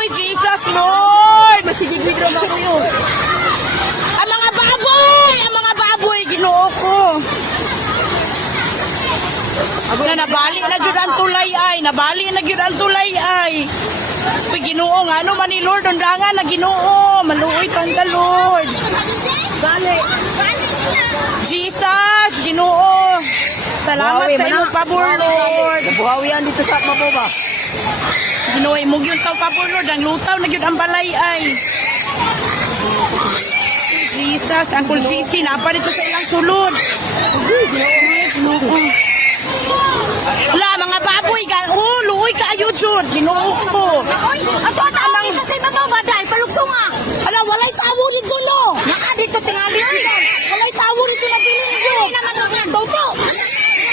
Uy, Jesus, Lord! Masigigwid ro ba kuyo? Ang mga baboy, Ginoo ko. Na nabali na gyud ang tulay ay, nabali na gyud ang tulay ay. Uy, Ginoo nga ano man ni Lord undangan na Ginoo, maluoy tanggal Lord. Dali. Jesus, Ginoo. Salamat Buhawi, sa mana? imong pabor, Lord. Buhawian dito sa mo ba? Ginoo, imong gyud taw pabor, Lord. Ang lutaw na gyud ang balay ay. Jesus, ang kulsisi napa dito sa ilang sulod. Ginoo. La, mga baboy, luoy ka ayud jud, Ginoo ko. Oy, ato tawag kasi babaw ba dai palugsunga. Ala, walay tawo dito no. Naka dito tingali. Walay tawo dito na bilinggo. Dili naman to ng toto.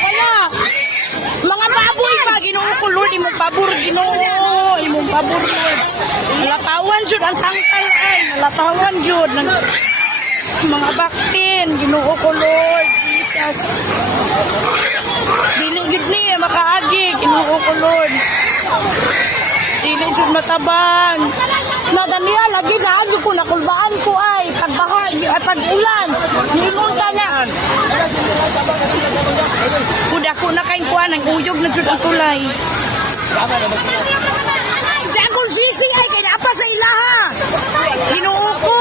Wala. Mga baboy pa, Ginoo ko, Lord, imong pabor, Ginoo. Imong pabor, Lord. Nalatawan jud ang tangkal ay, nalatawan jud ng mga baktin, Ginoo ko, Lord. Jesus. Dili gid ni makaagi, Ginoo ko, Lord. Dili jud matabang. Na Daniel, lagi na ano ko, nakulbaan ko ay, pagbaha, at pag-ulan. Ningon ka na. Kuda ko na kain kuha, nang uyog na jud ang tulay. Si Uncle Sisi ay, kaya pa sa ilaha. Ginoo ko.